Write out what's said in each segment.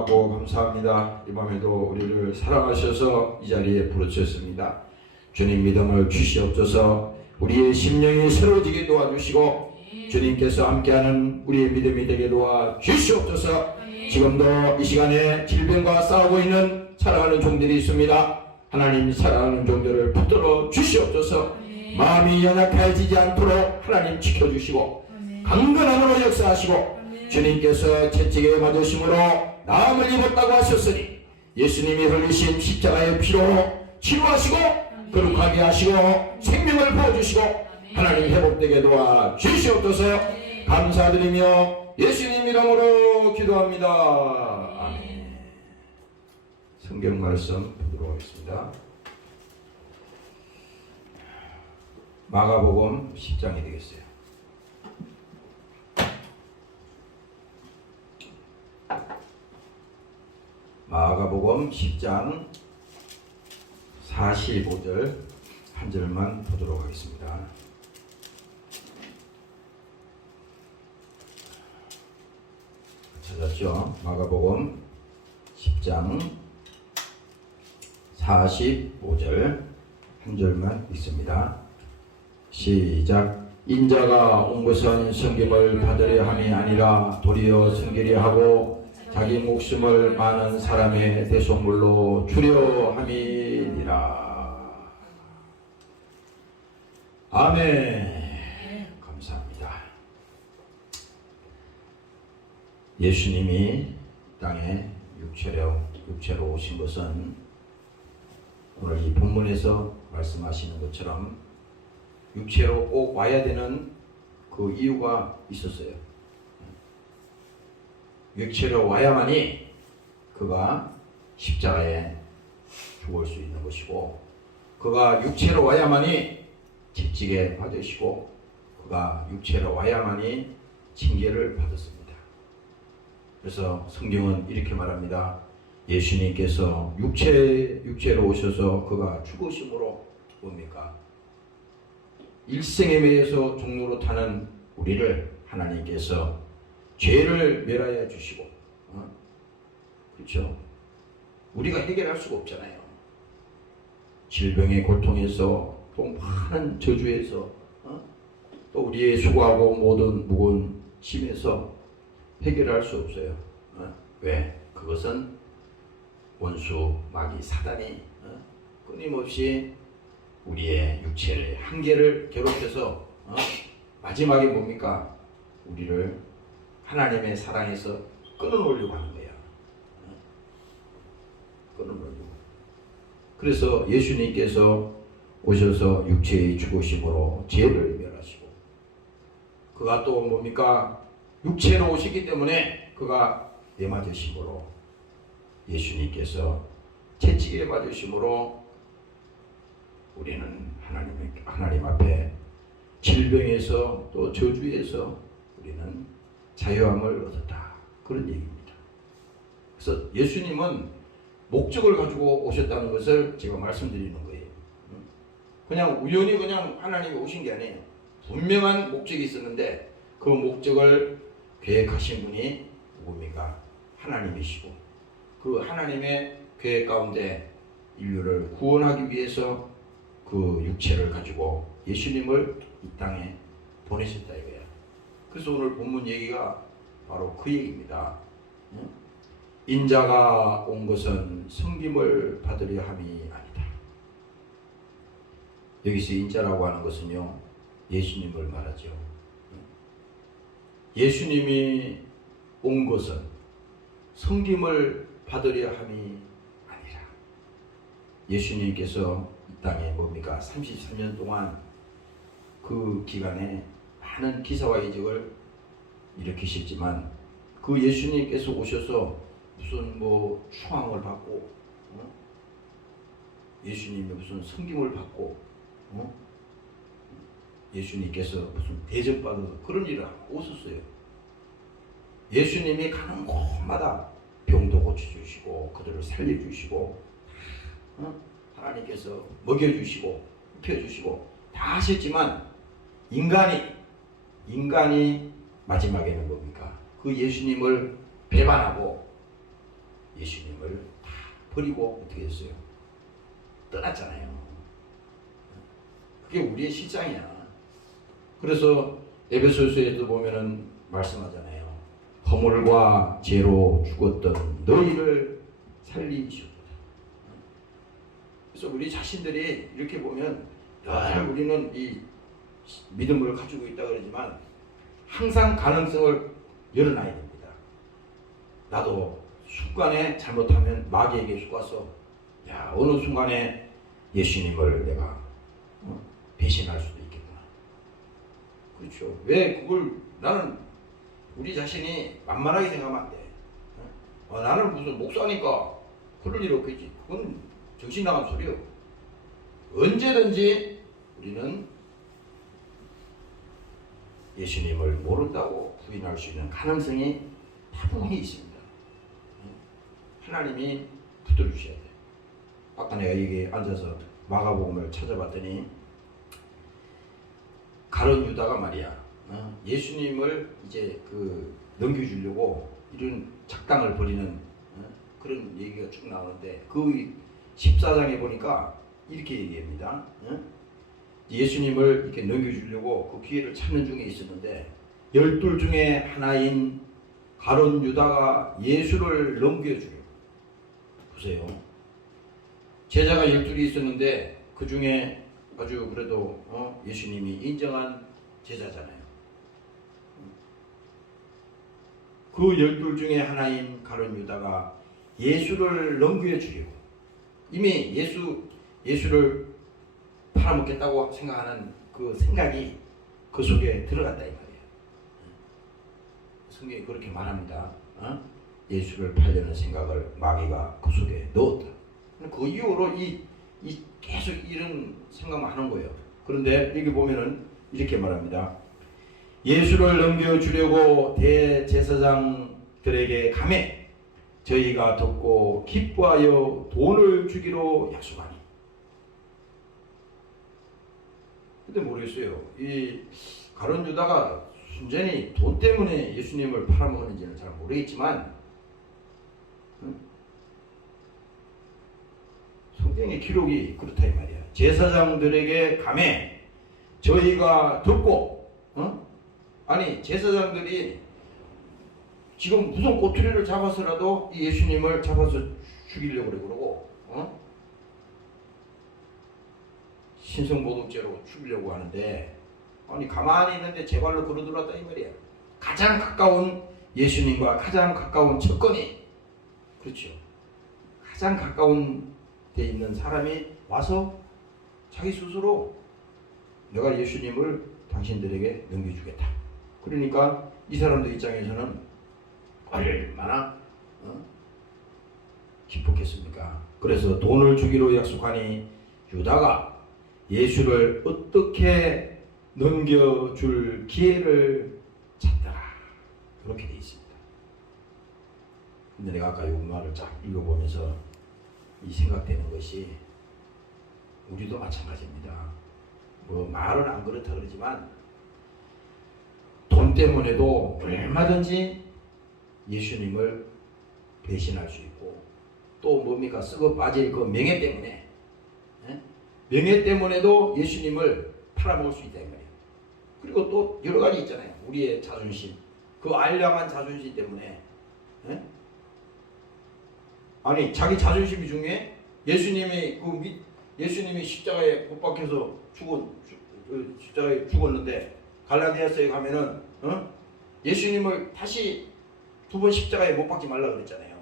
고맙고 감사합니다. 이 밤에도 우리를 사랑하셔서 이 자리에 부르셨습니다. 주님 믿음을 주시옵소서. 우리의 심령이 새로워지게 도와주시고 주님께서 함께하는 우리의 믿음이 되게 도와주시옵소서. 지금도 이 시간에 질병과 싸우고 있는 사랑하는 종들이 있습니다. 하나님 사랑하는 종들을 붙들어 주시옵소서. 마음이 연약해지지 않도록 하나님 지켜주시고 강건함으로 역사하시고 주님께서 채찍에 맞으심으로 나음을 입었다고 하셨으니 예수님이 흘리신 십자가의 피로 치료하시고 거룩하게 하시고 생명을 부어주시고 하나님 회복되게 도와주시옵소서. 감사드리며 예수님 이름으로 기도합니다. 아멘. 성경 말씀 보도록 하겠습니다. 마가복음 10장이 되겠어요. 마가복음 10장 45절 한 절만 보도록 하겠습니다. 찾았죠? 마가복음 10장 45절 한 절만 있습니다. 시작. 인자가 온 것은 섬김을 받으려 함이 아니라 도리어 섬기려 하고 자기 목숨을 많은 사람의 대속물로 주려 함이니라. 아멘. 감사합니다. 예수님이 땅에 육체로 오신 것은 오늘 이 본문에서 말씀하시는 것처럼 육체로 꼭 와야 되는 그 이유가 있었어요. 육체로 와야만이 그가 십자가에 죽을 수 있는 것이고, 그가 육체로 와야만이 채찍에 받으시고, 그가 육체로 와야만이 징계를 받았습니다. 그래서 성경은 이렇게 말합니다. 예수님께서 육체로 오셔서 그가 죽으심으로 뭡니까? 일생에 매여서 종로로 타는 우리를 하나님께서 죄를 멸하여 주시고, 그렇죠? 우리가 해결할 수가 없잖아요. 질병의 고통에서, 또 많은 저주에서, 또 우리의 수고하고 모든 무거운 짐에서 해결할 수 없어요. 왜? 그것은 원수 마귀 사단이 끊임없이 우리의 육체를 한계를 괴롭혀서 마지막에 뭡니까? 우리를 하나님의 사랑에서 끊어놓으려고 하는 거야. 끊어놓으려고. 그래서 예수님께서 오셔서 육체의 죽으심으로 죄를 멸하시고, 그가 또 뭡니까? 육체로 오시기 때문에 그가 내 맞으심으로, 예수님께서 채찍에 맞으심으로 우리는 하나님 앞에 질병에서 또 저주에서 우리는 자유함을 얻었다. 그런 얘기입니다. 그래서 예수님은 목적을 가지고 오셨다는 것을 제가 말씀드리는 거예요. 그냥 우연히 그냥 하나님이 오신 게 아니에요. 분명한 목적이 있었는데 그 목적을 계획하신 분이 누굽니까? 하나님이시고, 그 하나님의 계획 가운데 인류를 구원하기 위해서 그 육체를 가지고 예수님을 이 땅에 보내셨다 이거야. 그래서 오늘 본문 얘기가 바로 그 얘기입니다. 인자가 온 것은 섬김을 받으려 함이 아니다. 여기서 인자라고 하는 것은요, 예수님을 말하죠. 예수님이 온 것은 섬김을 받으려 함이 아니라, 예수님께서 이 땅에 뭡니까? 33년 동안 그 기간에 많은 기사와 이적을 일으키셨지만, 그 예수님께서 오셔서 무슨 추앙을 받고, 예수님의 무슨 섬김을 받고, 예수님께서 무슨 대접받아서 그런 일을 없었어요. 예수님이 가는 곳마다 병도 고쳐주시고 그들을 살려주시고, 하나님께서 먹여주시고 입혀주시고 다 하셨지만, 인간이 마지막에는 뭡니까? 그 예수님을 배반하고 예수님을 다 버리고 어떻게 했어요? 떠났잖아요. 그게 우리의 실상이야. 그래서 에베소서에도 보면은 말씀하잖아요. 허물과 죄로 죽었던 너희를 살리셨다. 그래서 우리 자신들이 이렇게 보면 늘 우리는 이 믿음을 가지고 있다 그러지만 항상 가능성을 열어놔야 됩니다. 나도 순간에 잘못하면 마귀에게 속아서 야 어느 순간에 예수님을 내가 배신할 수도 있겠구나. 그렇죠. 왜 그걸 나는 우리 자신이 만만하게 생각하면 안 돼. 나는 무슨 목사니까 그럴 일 없겠지. 그건 정신 나간 소리요. 언제든지 우리는 예수님을 모른다고 부인할 수 있는 가능성이 다분히 있습니다. 하나님이 붙들어 주셔야 돼요. 아까 내가 여기 앉아서 마가복음을 찾아봤더니 가룟 유다가 말이야 예수님을 이제 넘겨주려고 이런 작당을 벌이는 그런 얘기가 쭉 나오는데 그 14장에 보니까 이렇게 얘기합니다. 예수님을 이렇게 넘겨주려고 그 기회를 찾는 중에 있었는데 12 중에 하나인 가룟 유다가 예수를 넘겨주려고. 보세요. 제자가 12이 있었는데 그 중에 아주 그래도 예수님이 인정한 제자잖아요. 그 12 중에 하나인 가룟 유다가 예수를 넘겨주려고 이미 예수를 팔아먹겠다고 생각하는 그 생각이 그 속에 들어간다 이 말이에요. 성경이 그렇게 말합니다. 예수를 팔려는 생각을 마귀가 그 속에 넣었다. 그 이후로 계속 이런 생각만 하는 거예요. 그런데 여기 보면은 이렇게 말합니다. 예수를 넘겨주려고 대제사장들에게 가매 저희가 듣고 기뻐하여 돈을 주기로 약속하니. 근데 모르겠어요. 이 가룟 유다가 순전히 돈 때문에 예수님을 팔아먹었는지는 잘 모르겠지만 성경의 기록이 그렇다 이 말이야. 제사장들에게 가매 저희가 듣고 아니 제사장들이 지금 무슨 꼬투리를 잡아서라도 이 예수님을 잡아서 죽이려고 그러고 신성모독죄로 죽이려고 하는데 아니 가만히 있는데 제 발로 걸어 들어왔다 이 말이야. 가장 가까운 예수님과 가장 가까운 접근이 그렇죠. 가장 가까운 데 있는 사람이 와서 자기 스스로 내가 예수님을 당신들에게 넘겨주겠다. 그러니까 이 사람들 입장에서는 얼마나 기뻤겠습니까? 그래서 돈을 주기로 약속하니 유다가 예수를 어떻게 넘겨줄 기회를 찾더라. 그렇게 돼 있습니다. 근데 내가 아까 이 말을 쫙 읽어보면서 이 생각되는 것이 우리도 마찬가지입니다. 뭐 말은 안 그렇다 그러지만 돈 때문에도 얼마든지 예수님을 배신할 수 있고 또 뭡니까 썩어 빠질 그 명예 때문에 명예 때문에도 예수님을 팔아먹을 수 있다 이 말이에요. 그리고 또 여러 가지 있잖아요. 우리의 자존심 그 알량한 자존심 때문에 아니 자기 자존심이 중요해? 예수님이 십자가에 못 박혀서 십자가에 죽었는데 갈라디아서에 가면은 예수님을 다시 2번 십자가에 못 박지 말라 그랬잖아요.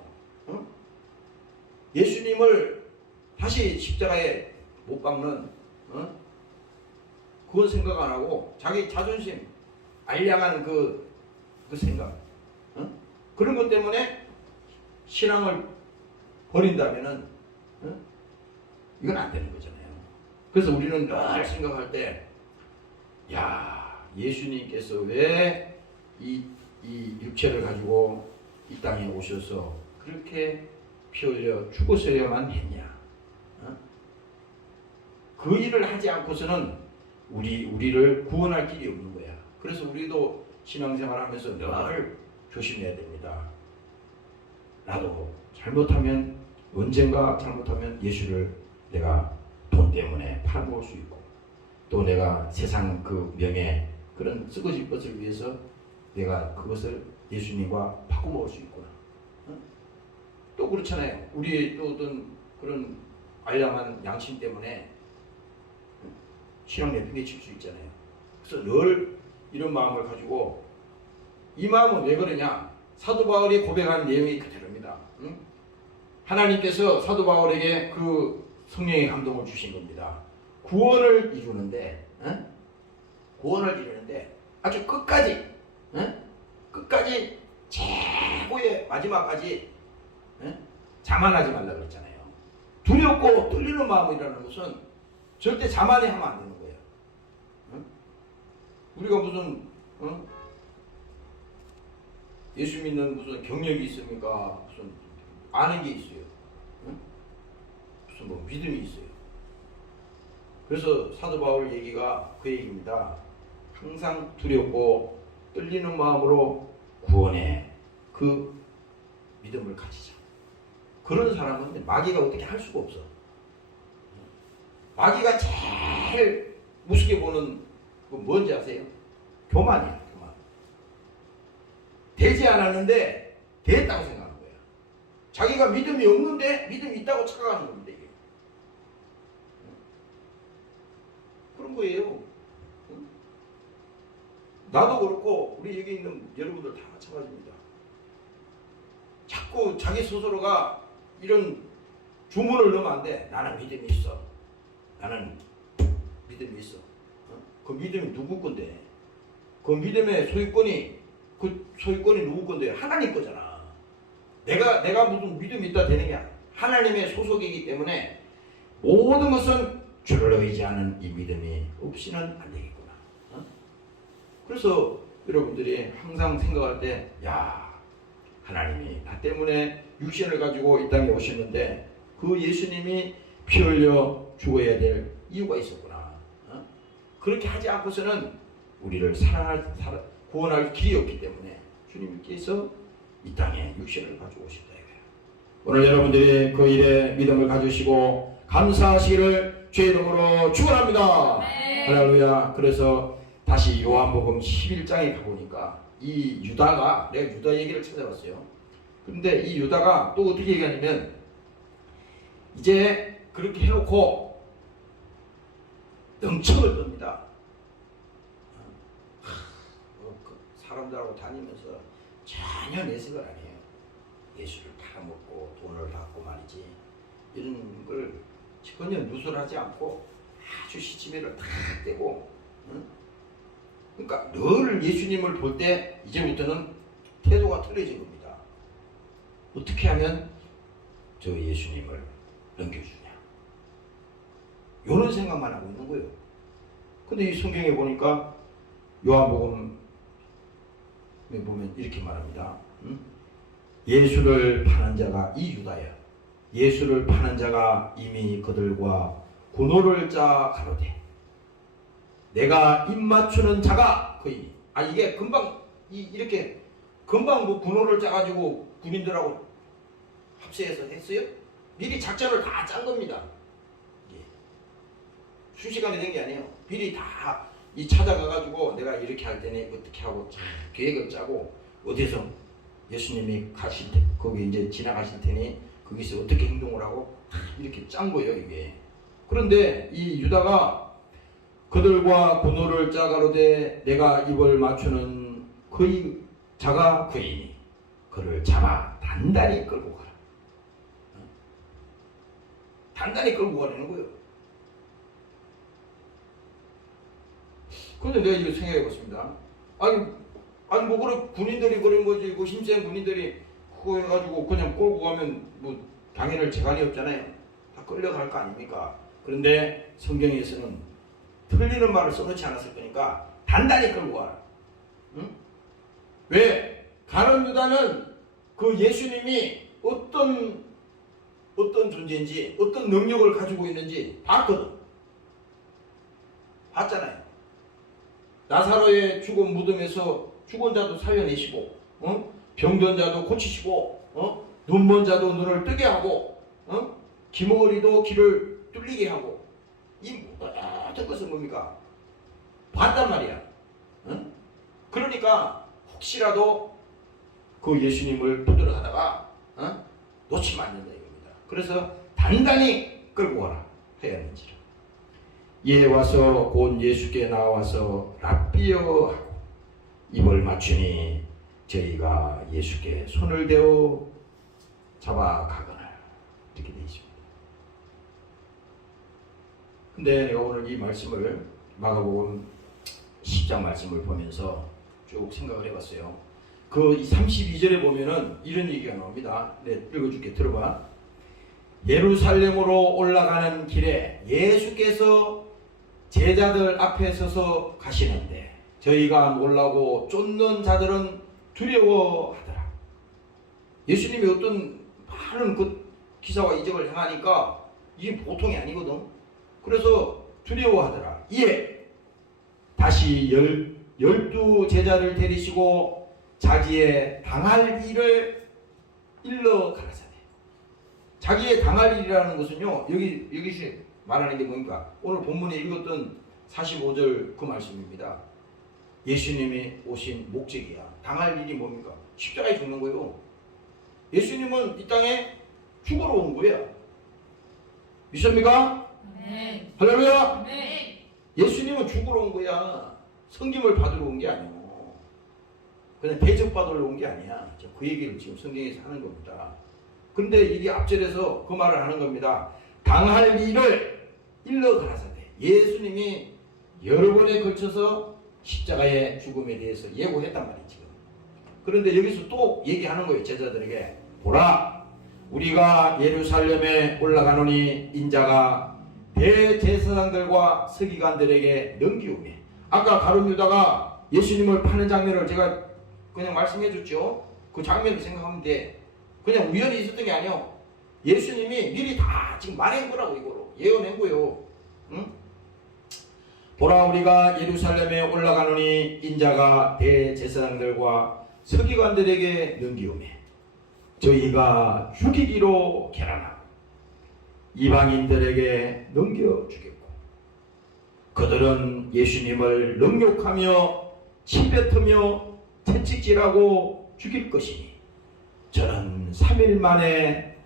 예수님을 다시 십자가에 못 박는 그건 생각 안 하고 자기 자존심 알량한 그 생각 그런 것 때문에 신앙을 버린다면은 이건 안 되는 거잖아요. 그래서 우리는 늘 생각할 때 야 예수님께서 왜 이 육체를 가지고 이 땅에 오셔서 그렇게 피 흘려 죽으셔야만 했냐. 그 일을 하지 않고서는 우리를 구원할 길이 없는 거야. 그래서 우리도 신앙생활 하면서 늘 조심해야 됩니다. 나도 잘못하면 언젠가 잘못하면 예수를 내가 돈 때문에 팔아먹을 수 있고 또 내가 세상 그 명예 그런 쓰고질 것을 위해서 내가 그것을 예수님과 바꿔먹을 수 있구나. 또 그렇잖아요. 우리의 또 어떤 그런 알량한 양심 때문에 신앙 내팽개칠 수 있잖아요. 그래서 늘 이런 마음을 가지고 이 마음은 왜 그러냐? 사도 바울이 고백한 내용이 그대로입니다. 하나님께서 사도 바울에게 그 성령의 감동을 주신 겁니다. 구원을 이루는데 아주 끝까지 최고의 마지막까지 자만하지 말라 그랬잖아요. 두렵고 떨리는 마음이라는 것은 절대 자만하면 안 되는 거예요. 우리가 무슨 예수 믿는 무슨 경력이 있습니까? 무슨 아는 게 있어요. 무슨 뭐 믿음이 있어요. 그래서 사도 바울 얘기가 그 얘기입니다. 항상 두렵고 떨리는 마음으로 구원의 그 믿음을 가지자. 그런 사람은 마귀가 어떻게 할 수가 없어. 마귀가 제일 무섭게 보는 거 뭔지 아세요? 교만이야, 교만. 되지 않았는데 됐다고 생각하는 거야. 자기가 믿음이 없는데 믿음이 있다고 착각하는 겁니다, 이게. 그런 거예요. 나도 그렇고 우리 여기 있는 여러분들 다 마찬가지입니다. 자꾸 자기 스스로가 이런 주문을 넣으면 안 돼. 나는 믿음이 있어. 나는 믿음이 있어. 그 믿음이 누구 건데? 그 믿음의 소유권이 누구 건데? 하나님 거잖아. 내가 무슨 믿음이 있다 되는 게 아니야. 하나님의 소속이기 때문에 모든 것은 주를 의지하는 이 믿음이 없이는 안 되겠구나. 그래서 여러분들이 항상 생각할 때, 하나님이 나 때문에 육신을 가지고 이 땅에 오셨는데 그 예수님이 피 흘려 죽어야 될 이유가 있었구나. 그렇게 하지 않고서는 우리를 구원할 길이 없기 때문에 주님께서 이 땅에 육신을 가지고 오셨다. 오늘 여러분들이 그 일에 믿음을 가지시고 감사하시기를 주의 이름으로 축원합니다. 할렐루야. 그래서 다시 요한복음 11장에 가보니까 이 유다가, 내가 유다 얘기를 찾아봤어요. 근데 이 유다가 또 어떻게 얘기하냐면, 이제 그렇게 해놓고 능청을 떱니다. 사람들하고 다니면서 전혀 내색을 안 해요. 예수를 팔아먹고 돈을 받고 말이지. 이런 걸 전혀 누설하지 않고 아주 시치미를 다 떼고, 그러니까 늘 예수님을 볼 때 이제부터는 태도가 틀려진 겁니다. 어떻게 하면 저 예수님을 넘겨주냐, 이런 생각만 하고 있는 거예요. 근데 이 성경에 보니까 요한복음에 보면 이렇게 말합니다. 예수를 파는 자가, 이 유다야, 예수를 파는 자가 이미 그들과 군호를 짜 가로되 내가 입맞추는 자가 그이니. 이게 금방 이렇게 금방 뭐 군호를 짜가지고 군인들하고 합세해서 했어요? 미리 작전을 다 짠 겁니다. 순식간에 된 게 아니에요. 미리 다 찾아가가지고 내가 이렇게 할 테니 어떻게 하고 계획을 짜고, 어디서 예수님이 가실 때 거기 이제 지나가실 테니 거기서 어떻게 행동을 하고 이렇게 짠 거예요, 이게. 그런데 이 유다가 그들과 군호를 짜 가로되 내가 입을 맞추는 그의 자가 그이니 그를 잡아 단단히 끌고 가라. 단단히 끌고 가라는 거예요. 그런데 내가 이거 생각해 봤습니다. 아니 뭐 그런 군인들이 그런 거지, 그 힘센 군인들이 그거 해가지고 그냥 끌고 가면 뭐 당연할 재간이 없잖아요. 다 끌려갈 거 아닙니까? 그런데 성경에서는 틀리는 말을 써놓지 않았을 거니까 단단히 끌고 가라. 응? 왜? 가룟 유다는 그 예수님이 어떤 존재인지, 어떤 능력을 가지고 있는지 봤거든. 봤잖아요. 나사로의 죽은 무덤에서 죽은 자도 살려내시고, 병든 자도 고치시고, 눈먼 자도 눈을 뜨게 하고, 기머리도 귀를 뚫리게 하고, 이 모든 것은 뭡니까? 봤단 말이야. 그러니까 혹시라도 그 예수님을 붙들어 가다가 놓치면 안 된다 이겁니다. 그래서 단단히 끌고 가라 해야 하는지라. 이에 와서 곧 예수께 나와서 랍비여 하고 입을 맞추니 저희가 예수께 손을 대어 잡아가거늘 이렇게 되어 있습니다. 근데 내가 오늘 이 말씀을 마가복음 10장 말씀을 보면서 쭉 생각을 해봤어요. 그 32절에 보면은 이런 얘기가 나옵니다. 네, 읽어줄게. 들어봐. 예루살렘으로 올라가는 길에 예수께서 제자들 앞에 서서 가시는데 저희가 놀라고 쫓는 자들은 두려워하더라. 예수님이 어떤 많은 그 기사와 이적을 행하니까 이게 보통이 아니거든. 그래서 두려워하더라. 이에 다시 12 제자를 데리시고 자기의 당할 일을 일러 가라사대. 자기의 당할 일이라는 것은요, 여기 말하는 게 뭡니까? 오늘 본문에 읽었던 45절 그 말씀입니다. 예수님이 오신 목적이야. 당할 일이 뭡니까? 십자가에 죽는 거예요. 예수님은 이 땅에 죽으러 온 거야. 믿습니까? 네. 할렐루야. 네. 예수님은 죽으러 온 거야. 성김을 받으러 온 게 아니고 그냥 대접받으러 온 게 아니야. 그 얘기를 지금 성경에서 하는 겁니다. 그런데 이게 앞절에서 그 말을 하는 겁니다. 당할 일을 일러 가라사대. 예수님이 여러 번에 걸쳐서 십자가의 죽음에 대해서 예고했단 말이지. 그런데 여기서 또 얘기하는 거예요. 제자들에게. 보라, 우리가 예루살렘에 올라가노니 인자가 대제사장들과 서기관들에게 넘기우매. 아까 가룟 유다가 예수님을 파는 장면을 제가 그냥 말씀해 줬죠. 그 장면을 생각하면 돼. 그냥 우연히 있었던 게 아니요. 예수님이 미리 다 지금 말한 거라고 이거로 예언한 거요. 응? 보라, 우리가 예루살렘에 올라가노니 인자가 대제사장들과 서기관들에게 넘기우매 저희가 죽이기로 계란하고 이방인들에게 넘겨주겠고 그들은 예수님을 능욕하며 치뱉으며 채찍질하고 죽일 것이니 저는 3일 만에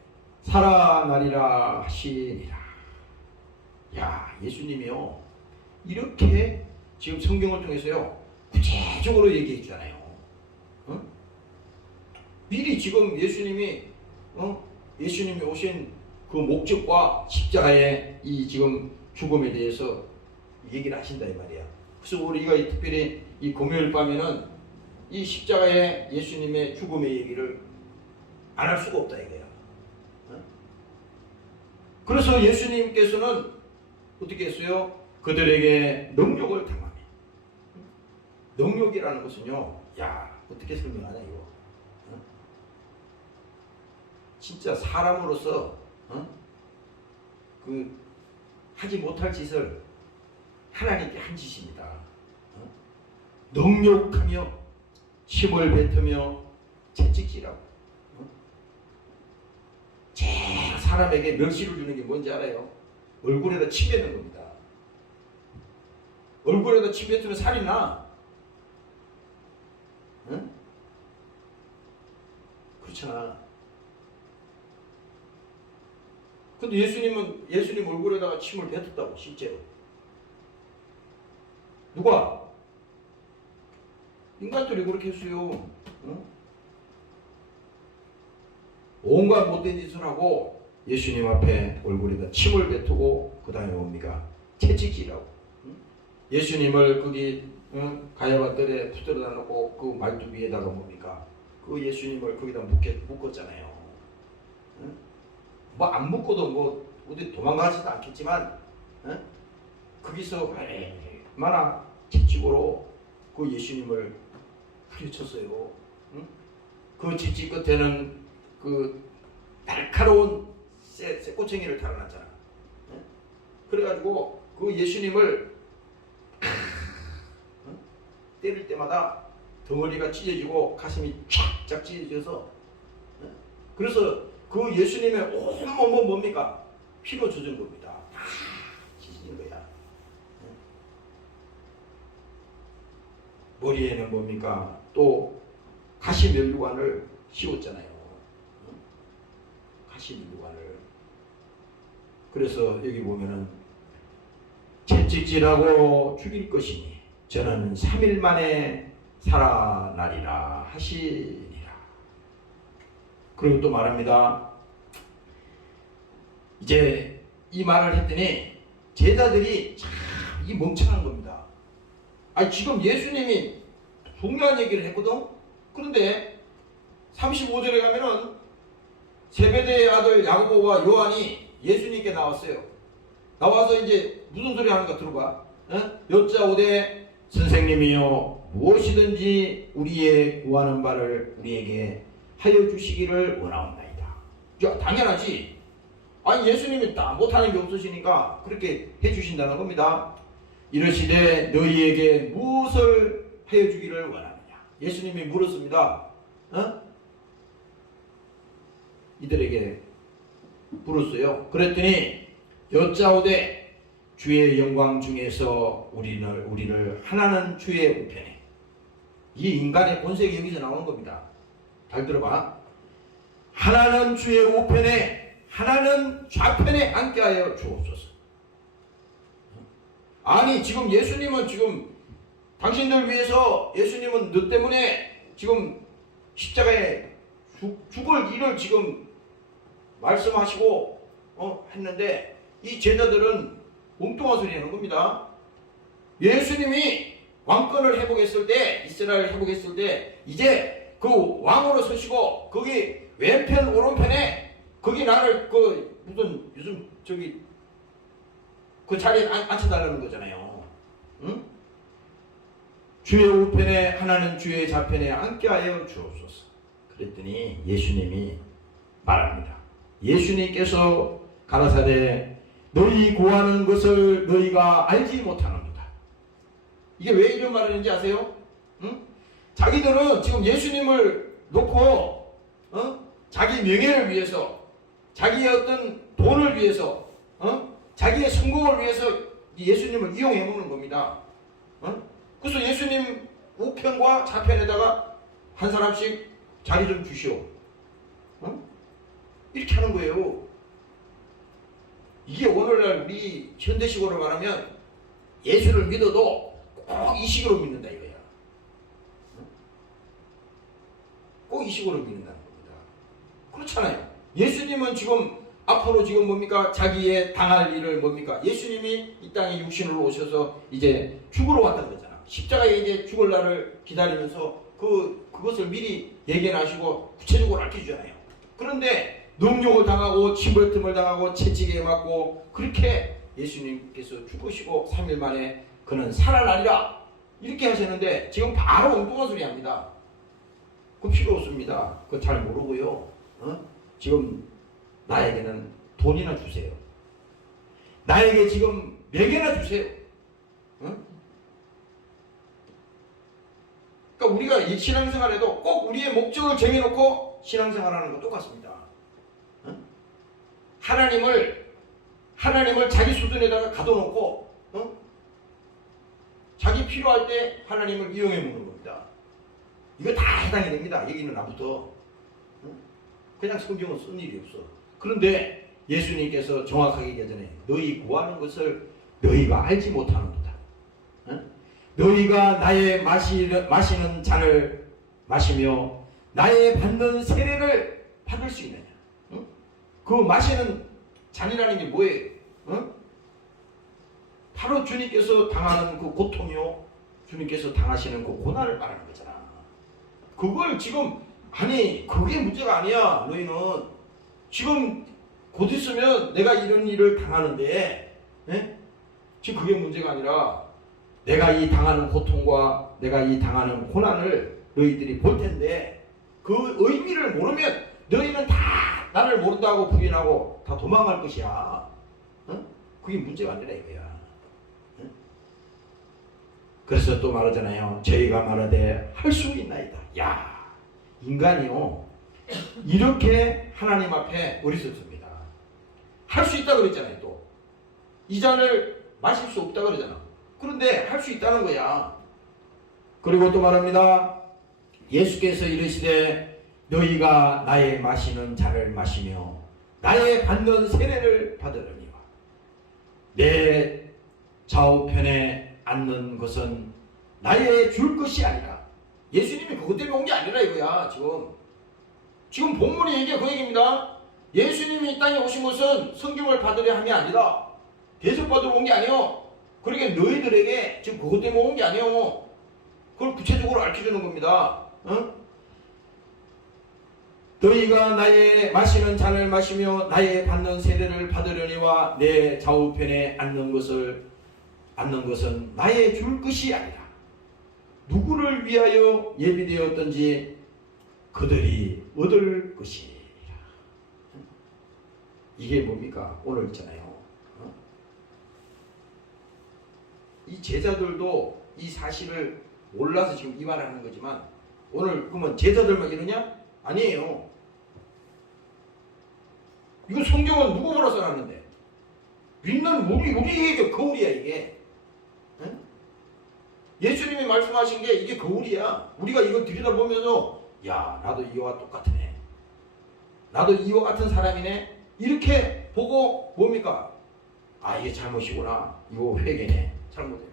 살아나리라 하시니라. 야, 예수님이요 이렇게 지금 성경을 통해서요 구체적으로 얘기해 주잖아요. 미리 지금 예수님이 오신 그 목적과 십자가의 이 지금 죽음에 대해서 얘기를 하신다 이 말이야. 그래서 우리가 특별히 이 금요일 밤에는 이 십자가의 예수님의 죽음의 얘기를 안 할 수가 없다 이거야. 그래서 예수님께서는 어떻게 했어요? 그들에게 능욕을 당하네. 능욕이라는 것은요, 야 어떻게 설명하냐 이거. 진짜 사람으로서 그 하지 못할 짓을 하나님께 한 짓입니다. 능욕하며 힘을 뱉으며 채찍질하고 제일 사람에게 멸시를 주는 게 뭔지 알아요? 얼굴에다 침 뱉는 겁니다. 얼굴에다 침 뱉으면 살이 나. 응? 그렇잖아. 근데 예수님 얼굴에다가 침을 뱉었다고 실제로. 누가? 인간들이 그렇게 했어요. 응? 온갖 못된 짓을 하고 예수님 앞에 얼굴에다 침을 뱉고 그 다음에 뭡니까? 채찍질하고. 응? 예수님을 거기 가야바 뜰에 붙들어다 놓고 그 말뚝 위에다가 뭡니까? 그 예수님을 거기다 묶었잖아요. 응? 뭐 안 묶어도 뭐 어디 도망가지도 않겠지만 거기서 얼마나 채찍으로 그 예수님을 후려쳤어요. 응? 그 채찍 끝에는 그 날카로운 쇠꼬챙이를 달아놨잖아. 응? 그래가지고 그 예수님을 때릴 때마다 덩어리가 찢어지고 가슴이 쫙쫙 찢어져서 그래서 그 예수님의 온몸은 뭡니까? 피로 젖은 겁니다. 다 찢어진 거야. 머리에는 뭡니까? 또 가시면류관을 씌웠잖아요. 가시면류관을. 그래서 여기 보면은 채찍질하고 죽일 것이니 저는 3일 만에 살아나리라 하시니라. 그리고 또 말합니다. 이제 이 말을 했더니 제자들이 참 이 멍청한 겁니다. 아니 지금 예수님이 중요한 얘기를 했거든. 그런데 35절에 가면은 세베대의 아들 야고보와 요한이 예수님께 나왔어요. 나와서 이제 무슨 소리 하는가 들어봐. 여짜오되 선생님이여 무엇이든지 우리의 구하는 바를 우리에게 하여 주시기를 원하옵나이다. 야, 당연하지. 아니 예수님이 다 못하는 게 없으시니까 그렇게 해주신다는 겁니다. 이러시되 너희에게 무엇을 하여 주기를 원하느냐. 예수님이 물었습니다. 이들에게 물었어요. 그랬더니 여짜오되 주의 영광 중에서 우리를 하나는 주의 우편에. 이 인간의 본색이 여기서 나오는 겁니다. 잘 들어봐. 하나는 주의 우편에 하나는 좌편에 앉게하여 주옵소서. 아니 지금 예수님은 지금 당신들 위해서 예수님은 너 때문에 지금 십자가에 죽을 일을 지금 말씀하시고 했는데 이 제자들은 엉뚱한 소리 하는 겁니다. 예수님이 왕권을 회복했을 때, 이스라엘을 회복했을 때 이제 그 왕으로 서시고 거기 왼편 오른편에 거기 나를 그 무슨 요즘 저기 그 자리에 앉혀달라는 거잖아요. 응? 주의 우편에 하나는 주의 좌편에 앉게 하여 주옵소서. 그랬더니 예수님이 말합니다. 예수님께서 가라사대 너희 구하는 것을 너희가 알지 못하는도다. 이게 왜 이런 말을 했는지 아세요? 응? 자기들은 지금 예수님을 놓고 자기 명예를 위해서 자기의 어떤 돈을 위해서 자기의 성공을 위해서 예수님을 이용해 먹는 겁니다. 그래서 예수님 우편과 좌편에다가 한 사람씩 자리 좀 주시오. 이렇게 하는 거예요. 이게 오늘날 우리 현대식으로 말하면 예수를 믿어도 꼭 이 식으로 믿는다 이거야. 꼭 이 식으로 믿는다는 겁니다. 그렇잖아요. 예수님은 지금 앞으로 지금 뭡니까? 자기의 당할 일을 뭡니까? 예수님이 이 땅에 육신으로 오셔서 이제 죽으러 왔다는 거잖아. 십자가에 이제 죽을 날을 기다리면서 그것을 미리 예견하시고 구체적으로 알려주잖아요. 그런데 능욕을 당하고 침벌틈을 당하고 채찍에 맞고 그렇게 예수님께서 죽으시고 3일 만에 그는 살아나리라 이렇게 하셨는데 지금 바로 엉뚱한 소리 합니다. 그 필요 없습니다. 그거 잘 모르고요. 지금 나에게는 돈이나 주세요. 나에게 지금 명예나 주세요. 그러니까 우리가 이 신앙생활에도 꼭 우리의 목적을 정해놓고 신앙생활하는 거 똑같습니다. 하나님을 자기 수준에다가 가둬놓고 자기 필요할 때 하나님을 이용해 먹는 겁니다. 이거 다 해당이 됩니다. 여기는 나부터 그냥 성경은 쓴 일이 없어. 그런데 예수님께서 정확하게 얘기하잖아요. 너희 구하는 것을 너희가 알지 못하는도다. 너희가 나의 마시는 잔을 마시며 나의 받는 세례를 받을 수 있느냐. 그 마시는 잔이라는 게 뭐예요? 바로 주님께서 당하는 그 고통이요. 주님께서 당하시는 그 고난을 말하는 거잖아. 그걸 지금 아니 그게 문제가 아니야. 너희는 지금 곧 있으면 내가 이런 일을 당하는데 지금 그게 문제가 아니라 내가 이 당하는 고통과 내가 이 당하는 고난을 너희들이 볼 텐데 그 의미를 모르면 너희는 다 나를 모른다고 부인하고 다 도망갈 것이야. 그게 문제가 아니라 이거야. 그래서 또 말하잖아요. 저희가 말하되 할 수 있나이다. 야, 인간이요. 이렇게 하나님 앞에 어리석습니다. 할 수 있다 그랬잖아요. 또 이 잔을 마실 수 없다 그러잖아. 그런데 할 수 있다는 거야. 그리고 또 말합니다. 예수께서 이르시되 너희가 나의 마시는 잔을 마시며 나의 받는 세례를 받으려니와 내 좌우편에 앉는 것은 나의 줄 것이 아니라, 예수님이 그것 때문에 온 게 아니라 이거야. 지금 본문의 얘기가 그 얘기입니다. 예수님이 이 땅에 오신 것은 성경을 받으려 함이 아니라 대접받으러 온 게 아니요. 그러니까 너희들에게 지금 그것 때문에 온 게 아니요. 그걸 구체적으로 알려주는 겁니다. 너희가 나의 마시는 잔을 마시며 나의 받는 세례를 받으려니와 내 좌우편에 앉는 것은 나의 줄 것이 아니라 누구를 위하여 예비되었든지 그들이 얻을 것이니라. 이게 뭡니까? 오늘 있잖아요. 이 제자들도 이 사실을 몰라서 지금 이 말을 하는 거지만, 오늘 그러면 제자들만 이러냐? 아니에요. 이거 성경은 누구 보러 써놨는데? 믿는 우리에게 거울이야 이게. 응? 예수님이 말씀하신 게 이게 거울이야. 우리가 이거 들여다보면서 야, 나도 이와 똑같네. 나도 이와 같은 사람이네. 이렇게 보고 뭡니까? 아, 이게 잘못이구나. 이거 회개네. 잘못해.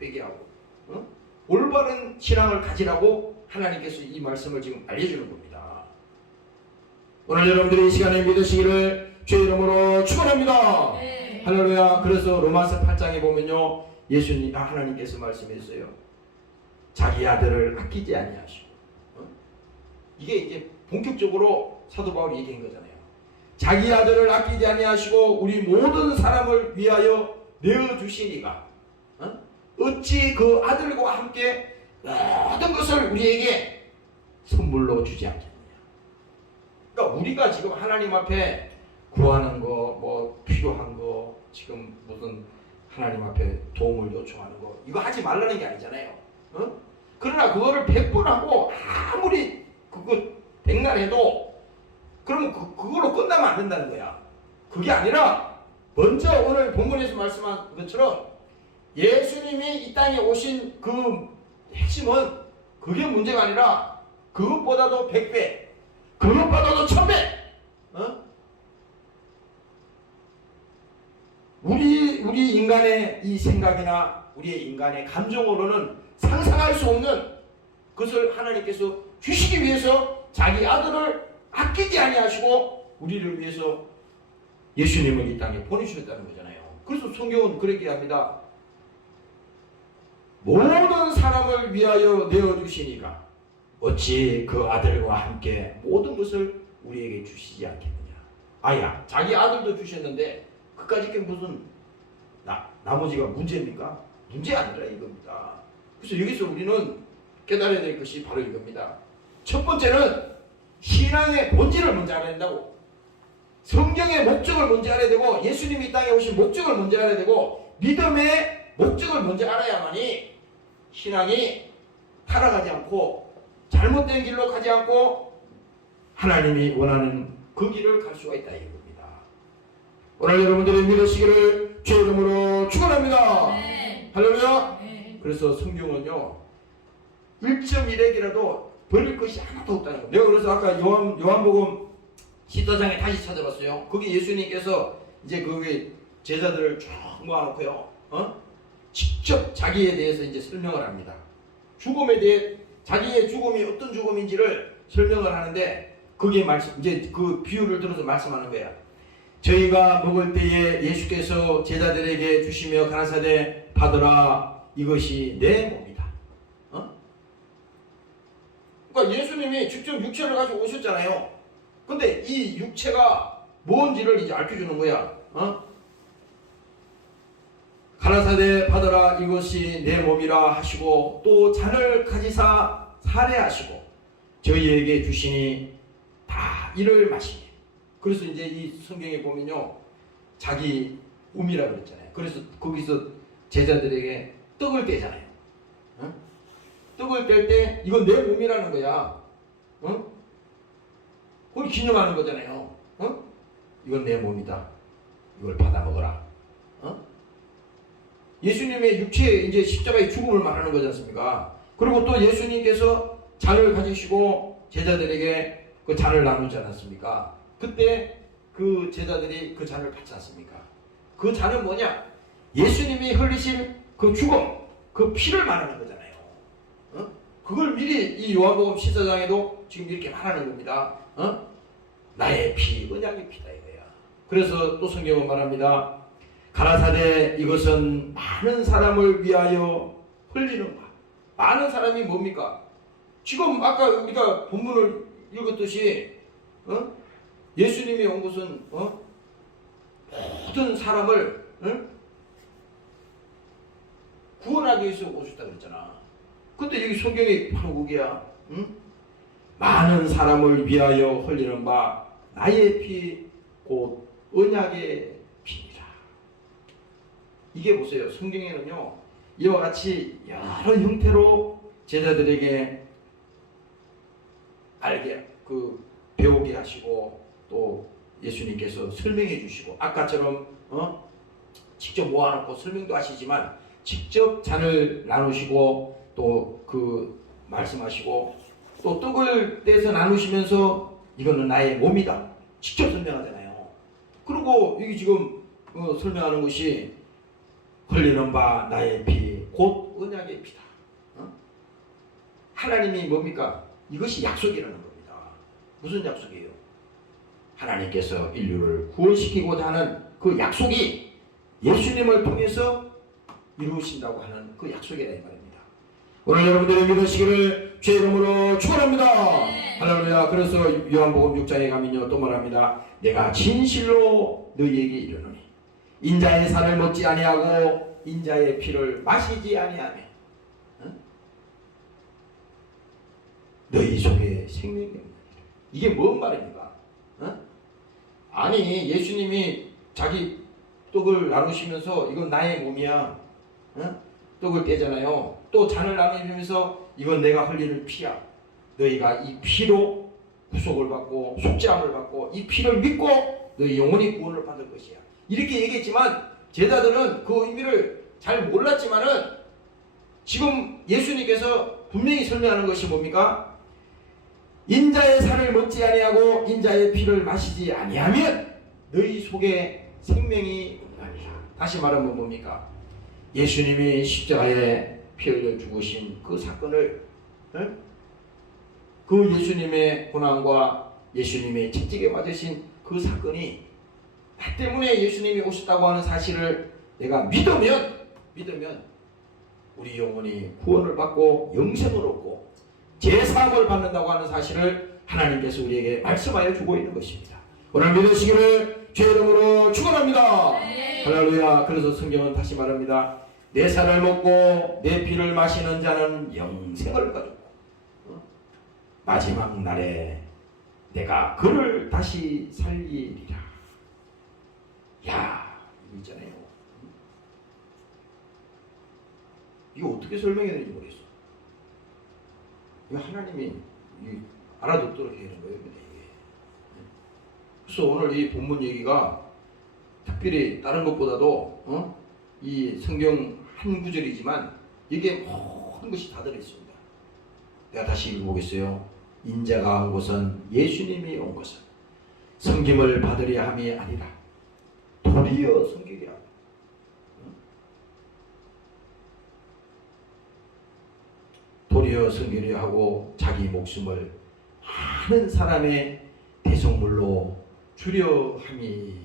회개하고. 응? 올바른 신앙을 가지라고 하나님께서 이 말씀을 지금 알려주는 겁니다. 오늘 여러분들이 이 시간에 믿으시기를 주의 이름으로 축원합니다. 네. 할렐루야. 그래서 로마서 8장에 보면요, 하나님께서 말씀했어요. 자기 아들을 아끼지 아니하시고. 이게 이제 본격적으로 사도 바울이 얘기한 거잖아요. 자기 아들을 아끼지 아니하시고 우리 모든 사람을 위하여 내어주시니가 어찌 그 아들과 함께 모든 것을 우리에게 선물로 주지 않겠느냐. 그러니까 우리가 지금 하나님 앞에 구하는 거, 뭐 필요한 거, 지금 무슨 하나님 앞에 도움을 요청하는 거, 이거 하지 말라는 게 아니잖아요. 그러나 그거를 100번 하고 아무리 그거 백날 해도 그러면 그걸로 끝나면 안 된다는 거야. 그게 아니라 먼저 오늘 본문에서 말씀한 것처럼 예수님이 이 땅에 오신 그 핵심은 그게 문제가 아니라 그것보다도 100배, 그것보다도 1000배. 우리 인간의 이 생각이나 우리의 인간의 감정으로는 상상할 수 없는 것을 하나님께서 주시기 위해서 자기 아들을 아끼지 아니하시고 우리를 위해서 예수님을 이 땅에 보내주셨다는 거잖아요. 그래서 성경은 그렇게 합니다. 모든 사람을 위하여 내어주시니까 어찌 그 아들과 함께 모든 것을 우리에게 주시지 않겠느냐. 아야, 자기 아들도 주셨는데 그까짓 게 무슨 나머지가 문제입니까? 문제 아니라 이겁니다. 그래서 여기서 우리는 깨달아야 될 것이 바로 이겁니다. 첫 번째는 신앙의 본질을 먼저 알아야 된다고. 성경의 목적을 먼저 알아야 되고, 예수님이 이 땅에 오신 목적을 먼저 알아야 되고, 믿음의 목적을 먼저 알아야만이 신앙이 타락하지 않고 잘못된 길로 가지 않고 하나님이 원하는 그 길을 갈 수가 있다 이겁니다. 오늘 여러분들이 믿으시기를 주의 이름으로 축원합니다. 네. 할렐루야. 네. 그래서 성경은요 1.1핵이라도 버릴 것이 하나도 없다는 거예요. 내가 그래서 아까 요한복음 10장에 다시 찾아봤어요. 거기 예수님께서 이제 거기 제자들을 쭉 모아놓고요. 직접 자기에 대해서 이제 설명을 합니다. 죽음에 대해 자기의 죽음이 어떤 죽음인지를 설명을 하는데 거기에 이제 그 비유를 들어서 말씀하는 거야. 저희가 먹을 때에 예수께서 제자들에게 주시며 가라사대 받으라 이것이 내 몸이다. 그러니까 예수님이 직접 육체를 가지고 오셨잖아요. 근데 이 육체가 뭔지를 이제 알려주는 거야. 가라사대 받으라 이것이 내 몸이라 하시고 또 잔을 가지사 살해하시고 저희에게 주시니 다 이를 마시니. 그래서 이제 이 성경에 보면요 자기 몸이라 그랬잖아요. 그래서 거기서 제자들에게 떡을 떼잖아요. 떡을 뗄 때 이건 내 몸이라는 거야. 그걸 기념하는 거잖아요. 이건 내 몸이다. 이걸 받아 먹어라. 예수님의 육체 이제 십자가의 죽음을 말하는 거지 않습니까? 그리고 또 예수님께서 잔을 가지시고 제자들에게 그 잔을 나누지 않았습니까? 그때 그 제자들이 그 잔을 받지 않습니까? 그 잔은 뭐냐? 예수님이 흘리신 그 죽음, 그 피를 말하는 거잖아요. 그걸 미리 이 요한복음 14장에도 지금 이렇게 말하는 겁니다. 나의 피, 언약의 피다 이거야. 그래서 또 성경은 말합니다. 가라사대 이것은 많은 사람을 위하여 흘리는 바. 많은 사람이 뭡니까? 지금 아까 우리가 본문을 읽었듯이 예수님이 온 것은 모든 사람을 구원하기 위해서 오셨다 그랬잖아. 근데 여기 성경이 바로 거기야. 많은 사람을 위하여 흘리는 바 나의 피 곧 언약의 피니라. 이게 보세요. 성경에는요 이와 같이 여러 형태로 제자들에게 알게 배우게 하시고 또 예수님께서 설명해 주시고 아까처럼 직접 모아놓고 설명도 하시지만 직접 잔을 나누시고 또 그 말씀하시고 또 떡을 떼서 나누시면서 이거는 나의 몸이다 직접 설명하잖아요. 그리고 여기 지금 설명하는 것이 흘리는 바 나의 피 곧 언약의 피다. 하나님이 뭡니까? 이것이 약속이라는 겁니다. 무슨 약속이에요? 하나님께서 인류를 구원시키고자 하는 그 약속이 예수님을 통해서 이루신다고 하는 그 약속이라 이 말입니다. 오늘 여러분들이 믿으시기를 주의 이름으로 축원합니다. 할렐루야. 그래서 요한복음 6장에 가면요 또 말합니다. 내가 진실로 너희에게 이르노니 인자의 살을 먹지 아니하고 인자의 피를 마시지 아니하며 너희 속에 생명이 없느니라. 이게 뭔 말입니까? 아니 예수님이 자기 떡을 나누시면서 이건 나의 몸이야. 떡을 떼잖아요. 또 잔을 나누면서 이건 내가 흘리는 피야. 너희가 이 피로 구속을 받고 속죄함을 받고 이 피를 믿고 너희 영원히 구원을 받을 것이야. 이렇게 얘기했지만 제자들은 그 의미를 잘 몰랐지만은 지금 예수님께서 분명히 설명하는 것이 뭡니까? 인자의 살을 먹지 아니하고 인자의 피를 마시지 아니하면 너희 속에 생명이 없나니라. 다시 말하면 뭡니까? 예수님이 십자가에 피 흘려 죽으신 그 사건을 그 예수님의 고난과 예수님의 채찍에 맞으신 그 사건이 나 때문에 예수님이 오셨다고 하는 사실을 내가 믿으면 우리 영혼이 구원을 받고 영생을 얻고 제사함을 받는다고 하는 사실을 하나님께서 우리에게 말씀하여 주고 있는 것입니다. 오늘 믿으시기를 주의 이름으로 축원합니다. 할렐루야. 그래서 성경은 다시 말합니다. 내 살을 먹고 내 피를 마시는 자는 영생을 가지고 마지막 날에 내가 그를 다시 살리리라. 야, 이거 있잖아요. 이거 어떻게 설명해야 되는지 모르겠어. 이거 하나님이 알아듣도록 해야 되는 거예요. 이게. 그래서 오늘 이 본문 얘기가 특별히 다른 것보다도 이 성경 한 구절이지만 이게 모든 것이 다 들어있습니다. 내가 다시 읽어보겠어요. 인자가 온 것은 예수님이 온 것은 섬김을 받으려 함이 아니라 도리어 섬기려 함. 도리어 섬기려 하고 자기 목숨을 많은 사람의 대속물로 주려 함이니라.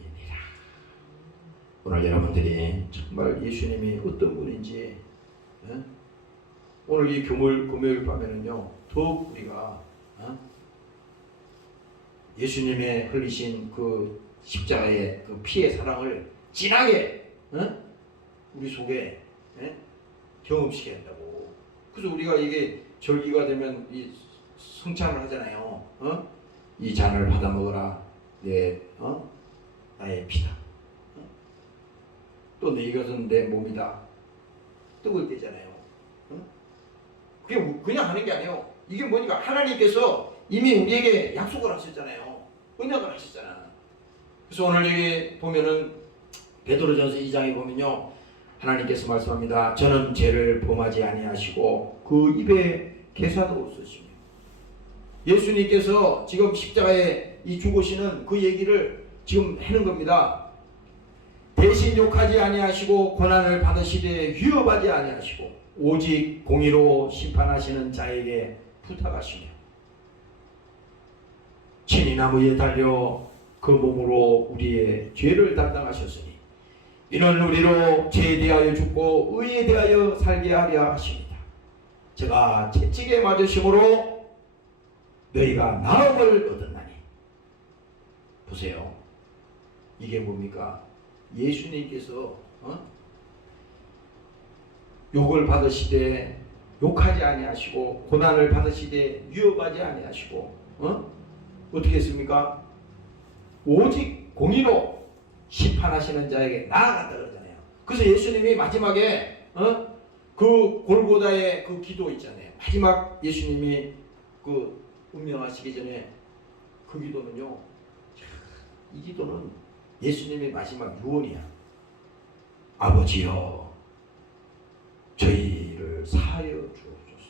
오늘 여러분들이 정말 예수님이 어떤 분인지 오늘 이 금요일 밤에는요 더욱 우리가 예수님의 흘리신 그 십자가의 그 피의 사랑을 진하게 우리 속에 경험시켜야 한다고. 그래서 우리가 이게 절기가 되면 이 성찬을 하잖아요. 이 잔을 받아 먹어라. 나의 피다. 또 이것은 내 몸이다. 떡을 떼잖아요. 그게 그냥 하는 게 아니에요. 이게 뭐니까 하나님께서 이미 우리에게 약속을 하셨잖아요. 언약을 하셨잖아. 그래서 오늘 여기 보면은 베드로전서 2장에 보면요, 하나님께서 말씀합니다. 저는 죄를 범하지 아니하시고 그 입에 개사도 없으시며. 예수님께서 지금 십자가에 이 죽으시는 그 얘기를 지금 하는 겁니다. 대신 욕하지 아니하시고 고난을 받으시되 위협하지 아니하시고 오직 공의로 심판하시는 자에게 부탁하시며 친히 나무에 달려 그 몸으로 우리의 죄를 담당하셨으니 이는 우리로 죄에 대하여 죽고 의에 대하여 살게 하려 하십니다. 제가 채찍에 맞으심으로 너희가 나음을 얻었나니. 보세요. 이게 뭡니까? 예수님께서 욕을 받으시되 욕하지 아니하시고 고난을 받으시되 위협하지 아니하시고 어떻게 했습니까? 오직 공의로 심판하시는 자에게 나아갔다 그러잖아요. 그래서 예수님이 마지막에 그 골고다의 그 기도 있잖아요. 마지막 예수님이 그 운명하시기 전에 그 기도는요, 이 기도는 예수님의 마지막 유언이야. 아버지여, 저희를 사하여 주옵소서.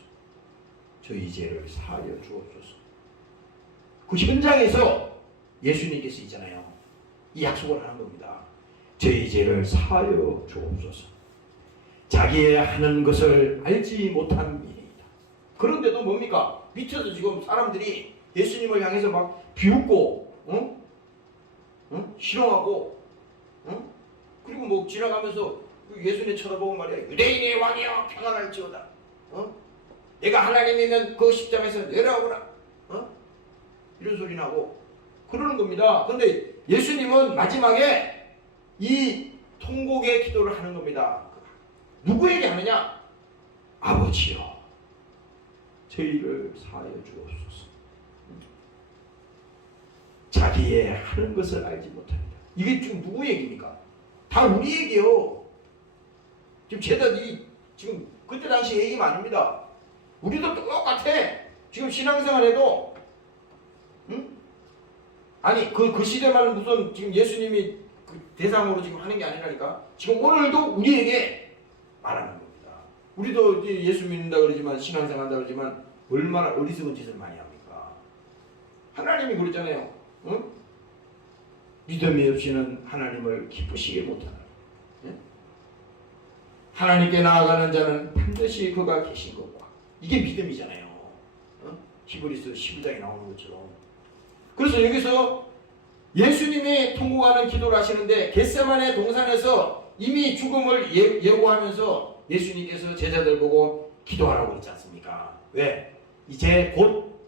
저희 죄를 사하여 주옵소서. 그 현장에서 예수님께서 있잖아요, 이 약속을 하는 겁니다. 저희 죄를 사하여 주옵소서. 자기의 하는 것을 알지 못한 민이다. 그런데도 뭡니까? 밑에서 지금 사람들이 예수님을 향해서 막 비웃고 희롱하고 그리고 뭐 지나가면서 예수님 쳐다보고 말이야, 유대인의 왕이여 평안할지어다. 내가 하나님이면 그 십자가에서 내려오라. 이런 소리 나고 그러는 겁니다. 그런데 예수님은 마지막에 이 통곡의 기도를 하는 겁니다. 누구에게 하느냐? 아버지여, 저희를 사하여 주옵소서. 자기의 하는 것을 알지 못합니다. 이게 지금 누구 얘기입니까? 다 우리 얘기요. 지금 제자들이 지금 그때 당시 얘기가 아닙니다. 우리도 똑같아. 지금 신앙생활에도 아니 그 시대만은 무슨 지금 예수님이 그 대상으로 지금 하는 게 아니라니까. 지금 오늘도 우리에게 말하는 겁니다. 우리도 예수 믿는다 그러지만 신앙생활한다 그러지만 얼마나 어리석은 짓을 많이 합니까? 하나님이 그러잖아요. 믿음이 없이는 하나님을 기쁘시게 못하라. 하나님께 나아가는 자는 반드시 그가 계신 것과, 이게 믿음이잖아요. 히브리서 12장에 나오는 것처럼. 그래서 여기서 예수님이 통곡하는 기도를 하시는데 겟세마네 동산에서 이미 죽음을 예고하면서 예수님께서 제자들 보고 기도하라고 그랬지 않습니까? 왜? 이제 곧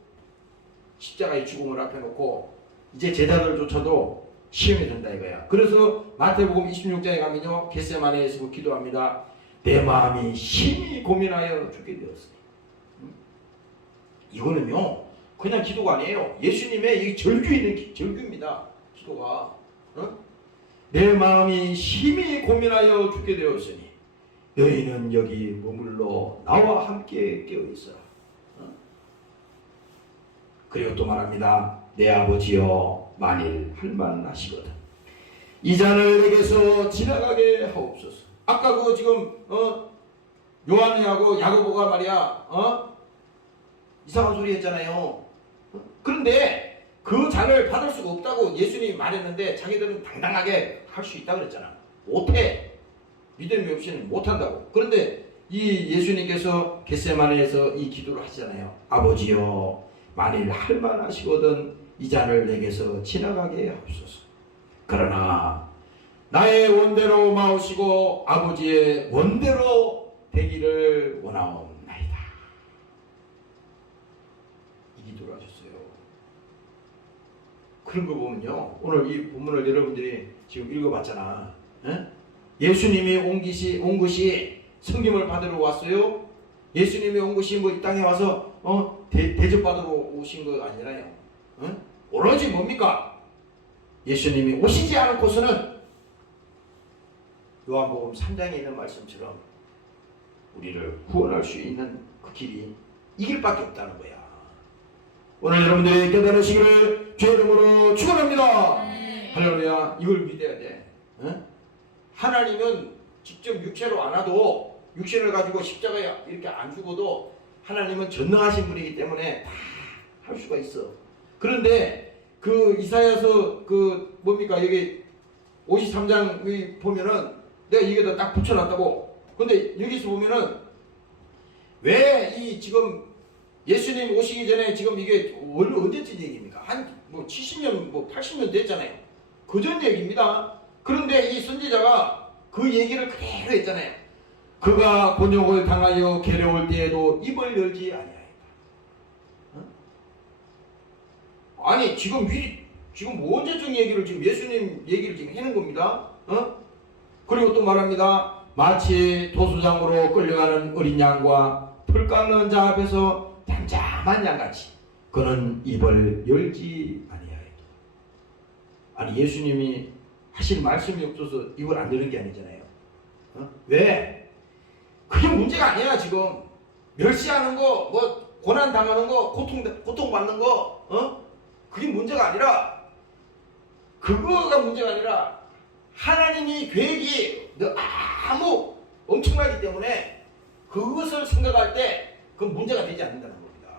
십자가의 죽음을 앞에 놓고 이제 제자들조차도 시험이 된다 이거야. 그래서 마태복음 26장에 가면요, 겟세마네에서 기도합니다. 내 마음이 심히 고민하여 죽게 되었으니. 이거는요 그냥 기도가 아니에요. 예수님의 이 절규 있는 절규입니다. 기도가. 내 마음이 심히 고민하여 죽게 되었으니 너희는 여기 머물러 나와 함께 깨어있어라. 그리고 또 말합니다. 내 아버지여, 만일 할만하시거든 이 잔을 내게서 지나가게 하옵소서. 아까 그거 지금 요한이하고 야고보가 말이야 이상한 소리 했잖아요. 그런데 그 잔을 받을 수가 없다고 예수님이 말했는데 자기들은 당당하게 할 수 있다고 그랬잖아. 못해. 믿음이 없이는 못한다고. 그런데 이 예수님께서 겟세마네에서 이 기도를 하시잖아요. 아버지여, 만일 할만하시거든 이 잔을 내게서 지나가게 하옵소서. 그러나 나의 원대로 마오시고 아버지의 원대로 되기를 원하옵나이다. 이 기도를 하셨어요. 그런 거 보면요, 오늘 이 본문을 여러분들이 지금 읽어봤잖아. 예수님이 온 것이 성김을 받으러 왔어요. 예수님이 온 것이 뭐 이 땅에 와서 대접받으러 오신 거 아니잖아요. 오로지 뭡니까? 예수님이 오시지 않고서는 요한복음 3장에 있는 말씀처럼 우리를 구원할 수 있는 그 길이 이 길밖에 없다는 거야. 오늘 여러분들이 깨달으시기를 주의 이름으로 축원합니다. 할렐루야. 이걸 믿어야 돼. 하나님은 직접 육체로 안 와도 육신을 가지고 십자가에 이렇게 안 죽어도 하나님은 전능하신 분이기 때문에 다 할 수가 있어. 그런데 그 이사야서 그 뭡니까 여기 53장 보면은 내가 여기다 딱 붙여놨다고. 근데 여기서 보면은 왜 이 지금 예수님 오시기 전에 지금 이게 언제쯤 얘기입니까? 한 뭐 70년 뭐 80년 됐잖아요. 그전 얘기입니다. 그런데 이 선지자가 그 얘기를 그대로 했잖아요. 그가 곤욕을 당하여 괴로울 때에도 입을 열지 아니하였다. 아니 지금 뭐 언제적 얘기를 지금 예수님 얘기를 지금 하는 겁니다. 그리고 또 말합니다. 마치 도수장으로 끌려가는 어린 양과 풀 깎는 자 앞에서 잠잠한 양같이 그는 입을 열지 아니하였다. 아니 예수님이 하실 말씀이 없어서 입을 안 여는 게 아니잖아요. 왜? 그게 문제가 아니야. 지금 멸시하는 거, 뭐 고난 당하는 거, 고통 받는 거, 그게 문제가 아니라, 그거가 문제가 아니라 하나님이 계획이 너무 엄청나기 때문에 그것을 생각할 때 그건 문제가 되지 않는다는 겁니다.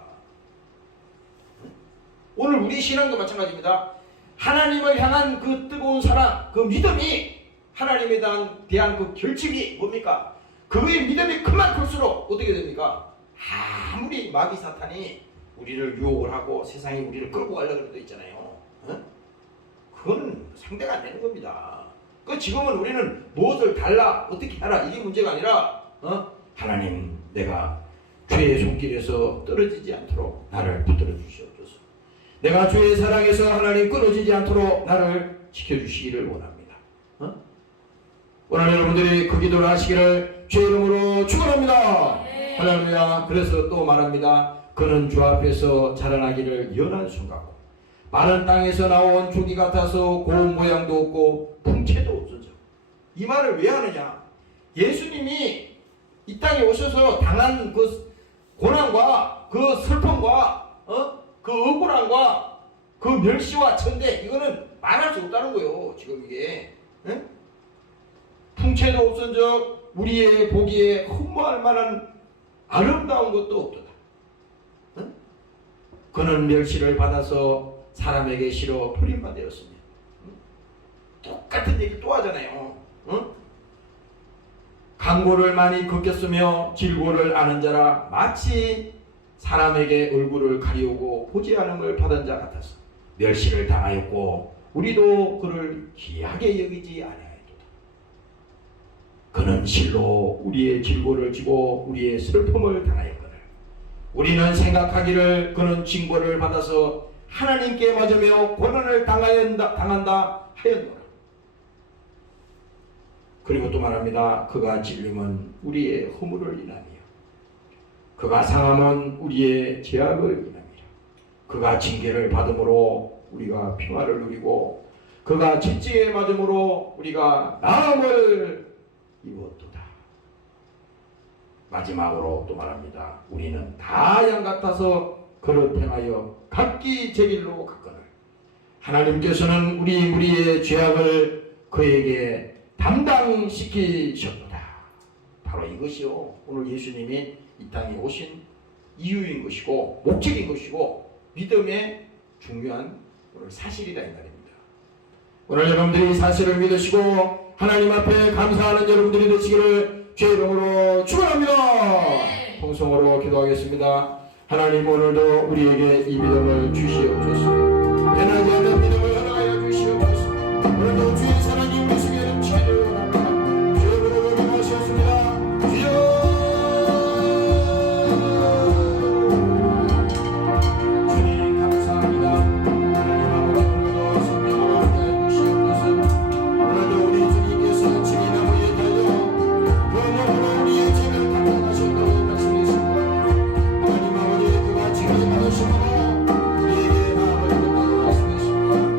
오늘 우리 신앙도 마찬가지입니다. 하나님을 향한 그 뜨거운 사랑, 그 믿음이 하나님에 대한 그 결집이 뭡니까? 그의 믿음이 크면 클수록 어떻게 됩니까? 아무리 마귀 사탄이 우리를 유혹을 하고 세상이 우리를 끌고 가려고 해도 있잖아요. 그건 상대가 안 되는 겁니다. 그 지금은 우리는 무엇을 달라 어떻게 하라 이게 문제가 아니라 하나님 내가 죄의 손길에서 떨어지지 않도록 나를 붙들어 주시옵소서. 내가 주의 사랑에서 하나님 끊어지지 않도록 나를 지켜주시기를 원합니다. 오늘 여러분들이 그 기도를 하시기를 주의 이름으로 축원합니다. 할렐루야. 그래서 또 말합니다. 그는 주 앞에서 자라나기를 연한 순간고 마른 땅에서 나온 조기 같아서 고운 모양도 없고 풍채도 없어져. 이 말을 왜 하느냐? 예수님이 이 땅에 오셔서 당한 그 고난과 그 슬픔과 그 억울함과 그 멸시와 천대 이거는 말할 수 없다는 거예요. 지금 이게 풍채도 없은 적 우리의 보기에 흠모할 만한 아름다운 것도 없도다. 그는 멸시를 받아서 사람에게 실어 버림받았으며 똑같은 얘기 또 하잖아요. 강고를 많이 겪었으며 질고를 아는 자라 마치 사람에게 얼굴을 가리우고 보지 않음을 받은 자 같아서 멸시를 당하였고 우리도 그를 귀하게 여기지 아니하였도다. 그는 실로 우리의 질고를 지고 우리의 슬픔을 당하였거늘 우리는 생각하기를 그는 징벌을 받아서 하나님께 맞으며 고난을 당한다 하였노라. 그리고 또 말합니다. 그가 찔림은 우리의 허물을 인하며 그가 상함은 우리의 죄악을 인하며 그가 징계를 받음으로 우리가 평화를 누리고 그가 채찍에 맞음으로 우리가 나음을 입었도다. 마지막으로 또 말합니다. 우리는 다 양 같아서 그를 행하여 각기 제 길로 갔거늘 하나님께서는 우리 무리의 죄악을 그에게 담당시키셨도다. 바로 이것이요 오늘 예수님이 이 땅에 오신 이유인 것이고 목적인 것이고 믿음의 중요한 오늘 사실이다 이 말입니다. 오늘 여러분들이 사실을 믿으시고 하나님 앞에 감사하는 여러분들이 되시기를 주의 이름으로 축원합니다. 통성으로 기도하겠습니다. 하나님 오늘도 우리에게 이 믿음을 주시옵소서. 변하지 않는 믿음을 허락하여 주시옵소서. 오늘도 주의 사랑이 우리 속에 넘치기를 원합니다. 주의 이름으로 기도하시옵습니다. 주여 주님 감사합니다. 하나님 아버지 오늘도 성령으로 함께해 주시옵소서. 오늘도 우리 주님께서 증인나무에 달려 그 몸으로 우리의 죄를 담당하셨다고 말씀했습니다. 하나님 아버지 그가 증인 받으심으로 우리에게 나음을 받다고 말씀했습니다.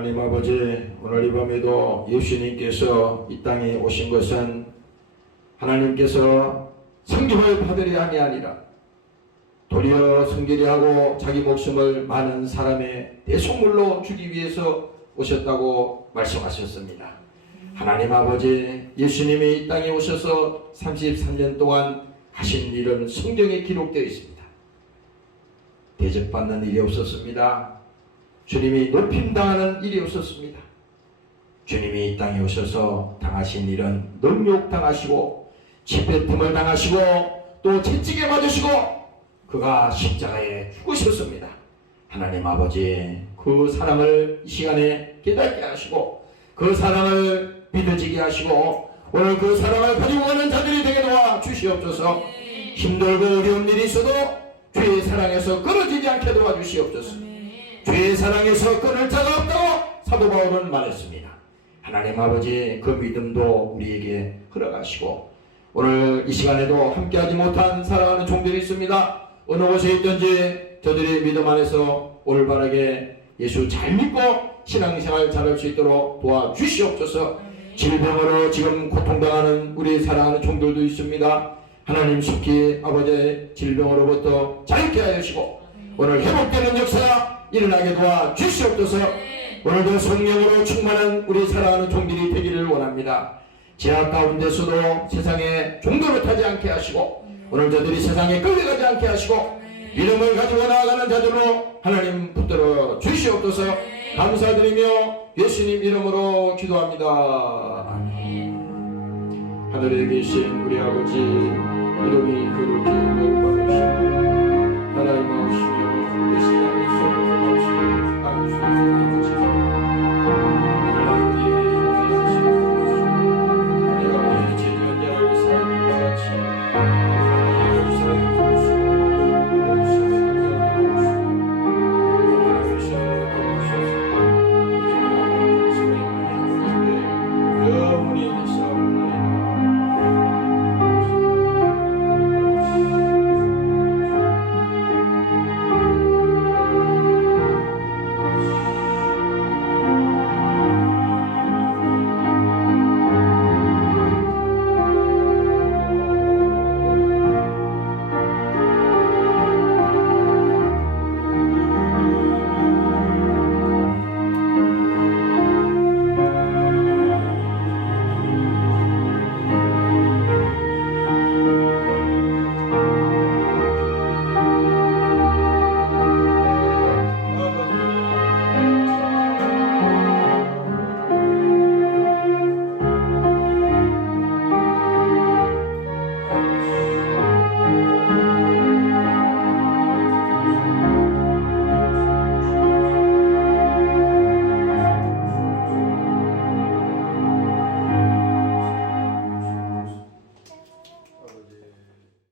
하나님 아버지, 오늘 이 밤에도 예수님께서 이 땅에 오신 것은 하나님께서 성경을 받으려 함이 아니라 도리어 성결히 하고 자기 목숨을 많은 사람의 대속물로 주기 위해서 오셨다고 말씀하셨습니다. 하나님 아버지, 예수님이 이 땅에 오셔서 33년 동안 하신 일은 성경에 기록되어 있습니다. 대접받는 일이 없었습니다. 주님이 높임당하는 일이 없었습니다. 주님이 이 땅에 오셔서 당하신 일은 능욕당하시고 집배품을 당하시고 또 채찍에 맞으시고 그가 십자가에 죽으셨습니다. 하나님 아버지, 그 사랑을 이 시간에 깨닫게 하시고 그 사랑을 믿어지게 하시고 오늘 그 사랑을 가지고 가는 자들이 되게 도와 주시옵소서. 힘들고 어려운 일이 있어도 주의 사랑에서 끊어지지 않게 도와주시옵소서. 주의 사랑에서 끊을 자가 없다고 사도 바울은 말했습니다. 하나님 아버지, 그 믿음도 우리에게 허락하시고 오늘 이 시간에도 함께하지 못한 사랑하는 종들이 있습니다. 어느 곳에 있든지 저들의 믿음 안에서 올바르게 예수 잘 믿고 신앙생활 잘할 수 있도록 도와주시옵소서. 질병으로 지금 고통당하는 우리 사랑하는 종들도 있습니다. 하나님 속히 아버지의 질병으로부터 자유케 하여 주시고 오늘 회복되는 역사 일어나게 도와주시옵소서. 오늘도 성령으로 충만한 우리 사랑하는 종들이 되기를 원합니다. 제약 가운데서도 세상에 종도를 타지 않게 하시고 오늘 저들이 세상에 끌려가지 않게 하시고 믿음을 가지고 나아가는 자들로 하나님 붙들어 주시옵소서. 감사드리며 예수님 이름으로 기도합니다. 아멘. 하늘에 계신 우리 아버지, 이름이 거룩히 여김받으시고 나라의 마옵시며 뜻이 땅에서 마옵시며 땅을 주시옵소서.